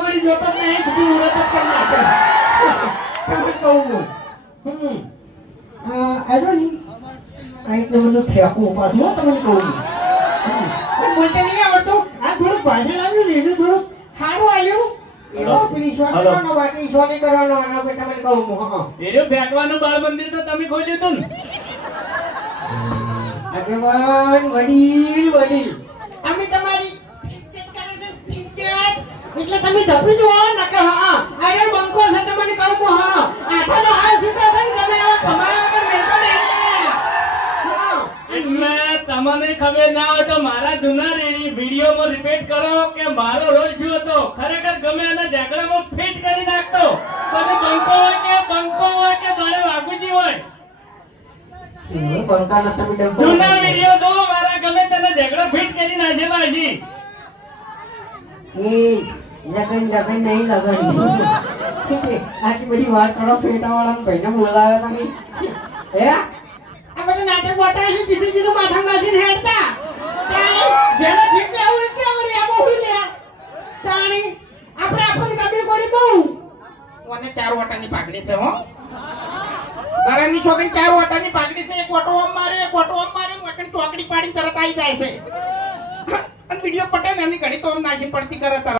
આગળ જોતો નહીં બધું ઉરત જ કરી નાખે તમે કહું આજો ની આઈ તો મને ફેંકવું પાછું હો તમને કહું પણ બોલતે નહીં આવડતું આ થોડુંક ભાષણ આવ્યું ને એનું થોડુંક સારું આવ્યું એવો પેલી ઈશ્વર કરવાનો બાકી ઈશ્વર નહીં કરવાનો આના પર તમને કહું હા એનું ફેંકવાનું બાળ મંદિર તો તમે ખોલ્યું હતું ને આગેવાન વડીલ અમે તમારી ઇજ્જત કરે છે ઇજ્જત એટલે તમે ધપી જો નકે હા અરે બંકો છે તમને કહું હા આઠાનો હાલ છૂટા છે ને તમે આવા તમારા વગર બેઠો નહીં એટલે તમને ખબર ના હોય તો મારા જૂના વિડીયોમાં રિપીટ કરો કે મારો રોલ શું હતો ખરેખર ગમે એના ઝઘડામાં ફિટ કરી નાખતો પછી બંકો હોય કે ગળે વાઘુજી હોય એ બંકાના તમે ડંકો જૂના વિડીયો જો મારા ગમે તેના ઝઘડા ફિટ કરી નાખેલા હજી એ લગન નહીં લગન આટલી બધી વાત કરો ફેટાવાળા ભાઈને બોલાવે તમે હે આ બધું નાટક બતાવી સીધું માથા નાખીને હેડતા જેને જે કે આવું કે અમારી આ બહુ લે તાણી આપણે આપણને કબી કરી બહુ ઓને 4 વાટાની પાઘડી છે હો ગળાની છોકરી 4 વાટાની પાઘડી છે એક ઓટો ઓમ મારે મકન ચોકડી પાડીને તરત આવી જાય છે અને વિડિયો પટે ને એની ઘડી તો ઓમ નાખી પડતી કરે તરત